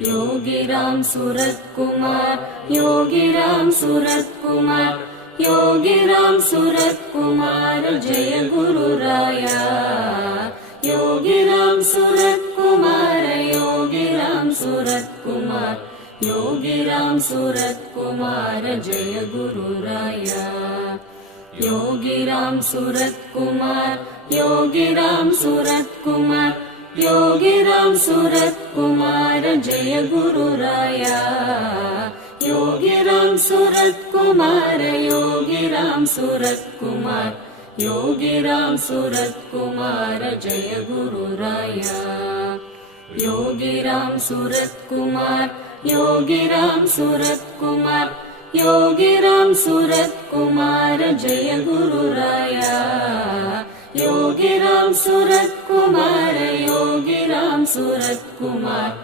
Yogiram Surat Kumar, Yogiram Surat Kumar, Yogiram Surat Kumar Jai Guru Raya. Yogiram Surat Kumar, Yogiram Surat Kumar, Yogiram Surat Kumar Jai Guru Raya. Yogiram Surat Kumar, Yogiram Surat Kumar, Yogiram Surat Kumar Jai Guru Raya. Yogiram Surat Kumar, Yogiram Surat Kumar, Yogiram Surat Kumar Jai Guru Raya. Yogiram Surat Kumar, Yogiram Surat Kumar, Yogiram Surat Kumar Jai Guru Raya. Yogiram Surat Kumar, Yogiram Surat Kumar,